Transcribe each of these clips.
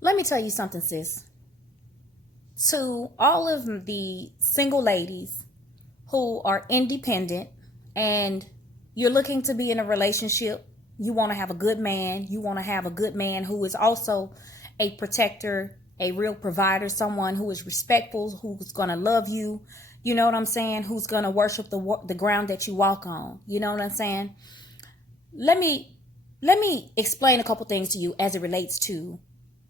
Let me tell you something, sis. To all of the single ladies who are independent and you're looking to be in a relationship, you want to have a good man, you want to have a good man who is also a protector, a real provider, someone who is respectful, who's going to love you, you know what I'm saying, who's going to worship the ground that you walk on. You know what I'm saying? Let me explain a couple things to you as it relates to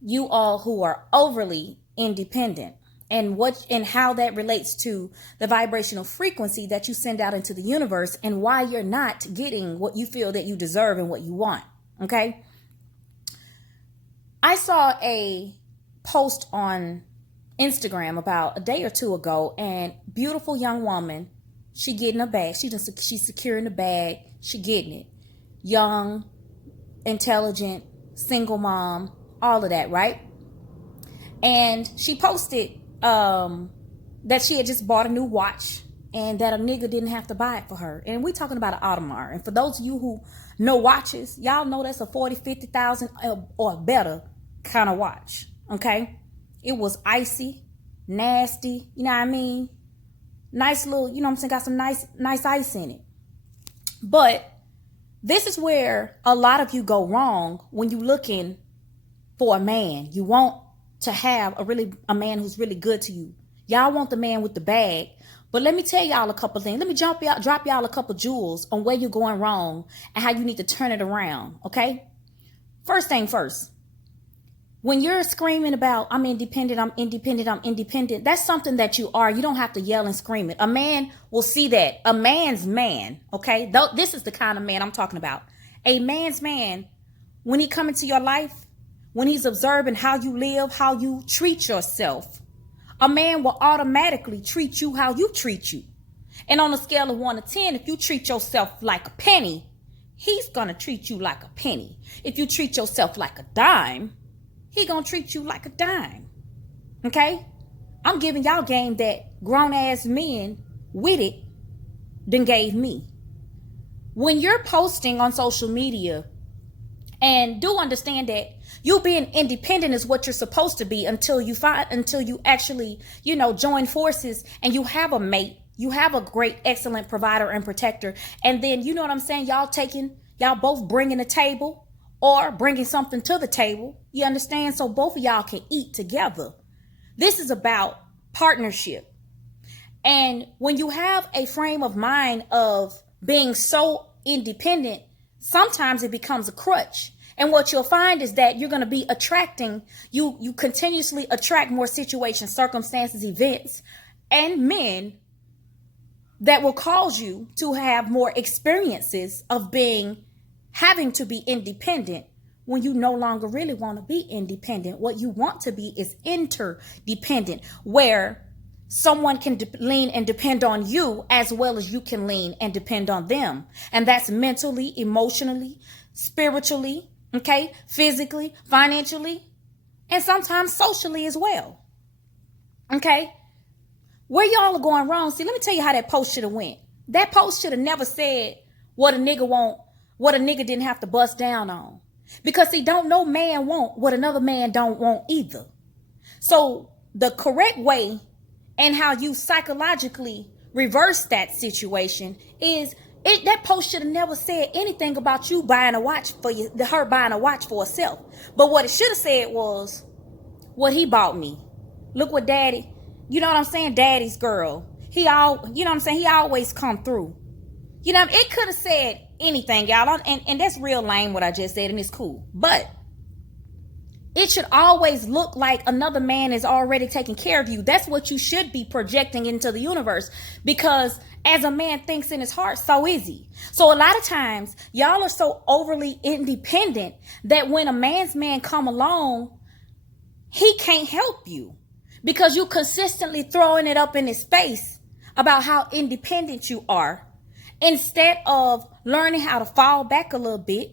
you all who are overly independent and how that relates to the vibrational frequency that you send out into the universe and why you're not getting what you feel that you deserve and what you want. Okay? I saw a post on Instagram about a day or two ago, and beautiful young woman, she getting a bag. She's securing the bag. She getting it. Young, intelligent, single mom, all of that, right? And she posted that she had just bought a new watch and that a nigga didn't have to buy it for her. And we talking about an Audemars. And for those of you who know watches, y'all know that's a 40, 50,000 or better kind of watch. Okay? It was icy, nasty, you know what I mean? Nice little, you know what I'm saying, got some nice ice in it. But this is where a lot of you go wrong when you looking for a man. You want to have a man who's really good to you. Y'all want the man with the bag. But let me tell y'all a couple things. Let me drop y'all a couple jewels on where you're going wrong and how you need to turn it around, okay? First thing first. When you're screaming about, I'm independent, that's something that you are. You don't have to yell and scream it. A man will see that. A man's man, okay? This is the kind of man I'm talking about. A man's man, when he come into your life, when he's observing how you live, how you treat yourself, a man will automatically treat you how you treat you. And on a scale of 1 to 10, if you treat yourself like a penny, he's going to treat you like a penny. If you treat yourself like a dime, he gonna treat you like a dime. Okay? I'm giving y'all game that grown ass men with it done gave me. When you're posting on social media, and do understand that you being independent is what you're supposed to be until you actually, join forces and you have a mate, you have a great, excellent provider and protector. And then, you know what I'm saying? Y'all both bringing a table or bringing something to the table. You understand? So both of y'all can eat together. This is about partnership. And when you have a frame of mind of being so independent, sometimes it becomes a crutch. And what you'll find is that you're going to be attracting, you continuously attract more situations, circumstances, events, and men that will cause you to have more experiences of having to be independent when you no longer really want to be independent. What you want to be is interdependent, where someone can lean and depend on you as well as you can lean and depend on them. And that's mentally, emotionally, spiritually, okay, physically, financially, and sometimes socially as well. Okay? Where y'all are going wrong, see, let me tell you how that post should have went. That post should have never said what a nigga didn't have to bust down on. Because see, don't no man want what another man don't want either. So the correct way and how you psychologically reverse that situation is that post should have never said anything about you buying a watch her buying a watch for herself. But what it should have said was what he bought me. Look what daddy, you know what I'm saying? Daddy's girl. You know what I'm saying? He always come through. You know, it could have said anything, y'all. And that's real lame what I just said, and it's cool. But it should always look like another man is already taking care of you. That's what you should be projecting into the universe. Because as a man thinks in his heart, so is he. So a lot of times, y'all are so overly independent that when a man's man come along, he can't help you. Because you consistently throwing it up in his face about how independent you are. Instead of learning how to fall back a little bit,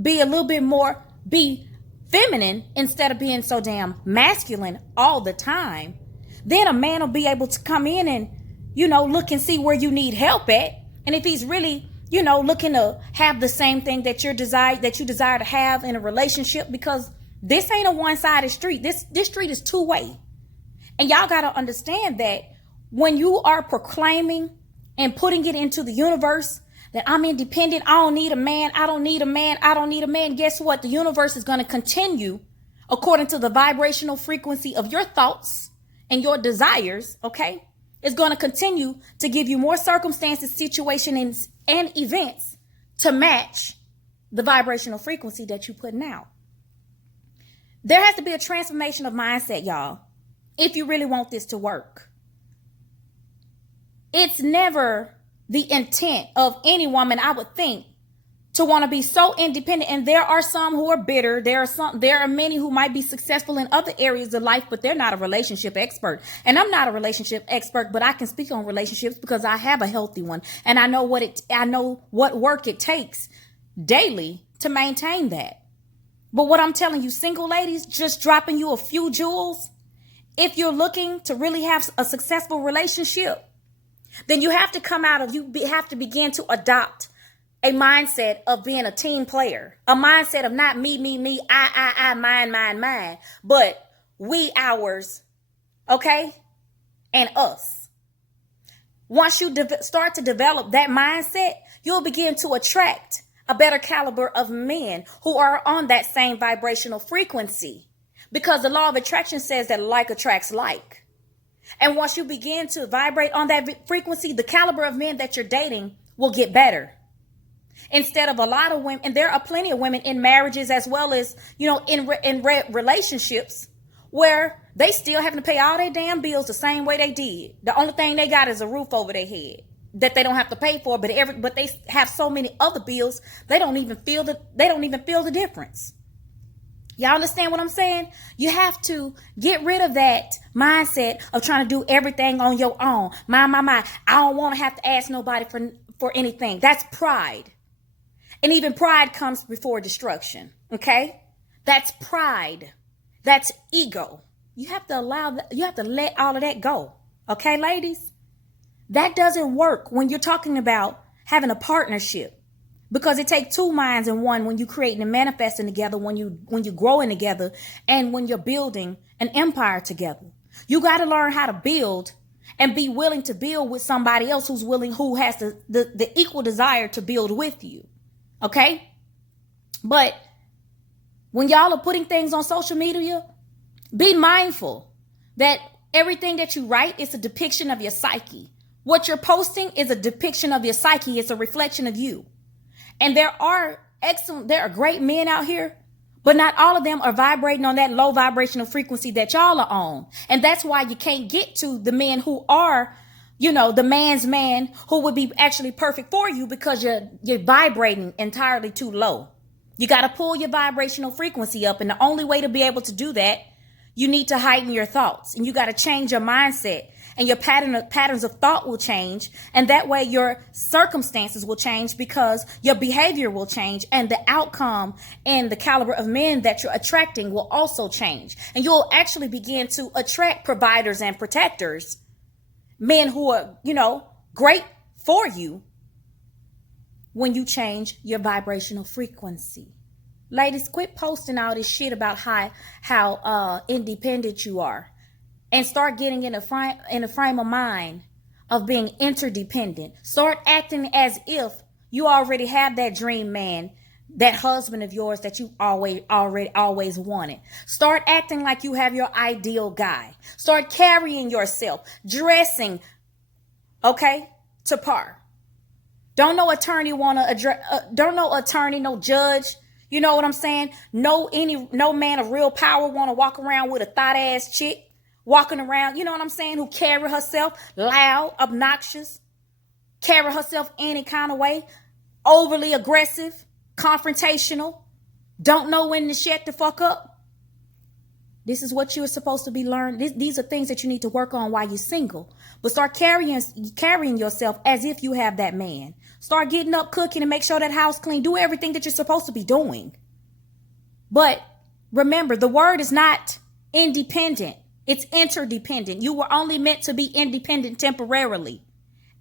be a little bit more, be feminine instead of being so damn masculine all the time, then a man will be able to come in and, look and see where you need help at. And if he's really, looking to have the same thing that you desire to have in a relationship, because This ain't a one-sided street. This street is two-way. And y'all got to understand that when you are proclaiming and putting it into the universe that I'm independent, I don't need a man, I don't need a man, I don't need a man, guess what? The universe is going to continue according to the vibrational frequency of your thoughts and your desires, okay? It's going to continue to give you more circumstances, situations, and events to match the vibrational frequency that you're putting out. There has to be a transformation of mindset, y'all, if you really want this to work. It's never the intent of any woman, I would think, to want to be so independent. And there are some who are bitter. There are many who might be successful in other areas of life, but they're not a relationship expert. And I'm not a relationship expert, but I can speak on relationships because I have a healthy one. And I know what work it takes daily to maintain that. But what I'm telling you, single ladies, just dropping you a few jewels. If you're looking to really have a successful relationship, then you have to have to begin to adopt a mindset of being a team player, a mindset of not me, I, mine, but we, ours, okay, and us. Once you start to develop that mindset, you'll begin to attract a better caliber of men who are on that same vibrational frequency, because the law of attraction says that like attracts like. And once you begin to vibrate on that frequency, the caliber of men that you're dating will get better. Instead of a lot of women, and there are plenty of women in marriages as well as, in relationships where they still having to pay all their damn bills the same way they did. The only thing they got is a roof over their head that they don't have to pay for, but they have so many other bills, they don't even feel the difference. Y'all understand what I'm saying? You have to get rid of that mindset of trying to do everything on your own. My. I don't want to have to ask nobody for anything. That's pride. And even pride comes before destruction. Okay? That's pride. That's ego. You have to let all of that go. Okay, ladies? That doesn't work when you're talking about having a partnership. Because it takes two minds in one when you're creating and manifesting together, when you're growing together, and when you're building an empire together. You got to learn how to build and be willing to build with somebody else who has the equal desire to build with you. Okay? But when y'all are putting things on social media, be mindful that everything that you write is a depiction of your psyche. What you're posting is a depiction of your psyche. It's a reflection of you. And there are great men out here, but not all of them are vibrating on that low vibrational frequency that y'all are on. And that's why you can't get to the men who are, the man's man who would be actually perfect for you, because you're vibrating entirely too low. You got to pull your vibrational frequency up. And the only way to be able to do that, you need to heighten your thoughts, and you got to change your mindset. And your patterns of thought will change. And that way your circumstances will change, because your behavior will change. And the outcome and the caliber of men that you're attracting will also change. And you'll actually begin to attract providers and protectors. Men who are, great for you when you change your vibrational frequency. Ladies, quit posting all this shit about how independent you are. And start getting in a frame of mind of being interdependent. Start acting as if you already have that dream man, that husband of yours that you always wanted. Start acting like you have your ideal guy. Start carrying yourself, dressing, okay, to par. Don't no attorney no judge. You know what I'm saying? No man of real power want to walk around with a thought ass chick. Walking around, you know what I'm saying, who carry herself loud, obnoxious, carry herself any kind of way, overly aggressive, confrontational, don't know when to shut the fuck up. This is what you're supposed to be learning. These are things that you need to work on while you're single. But start carrying yourself as if you have that man. Start getting up, cooking, and make sure that house clean. Do everything that you're supposed to be doing. But remember, the word is not independent. It's interdependent. You were only meant to be independent temporarily.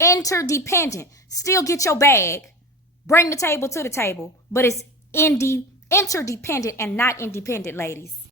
Interdependent. Still get your bag. Bring the table to the table. But it's interdependent and not independent, ladies.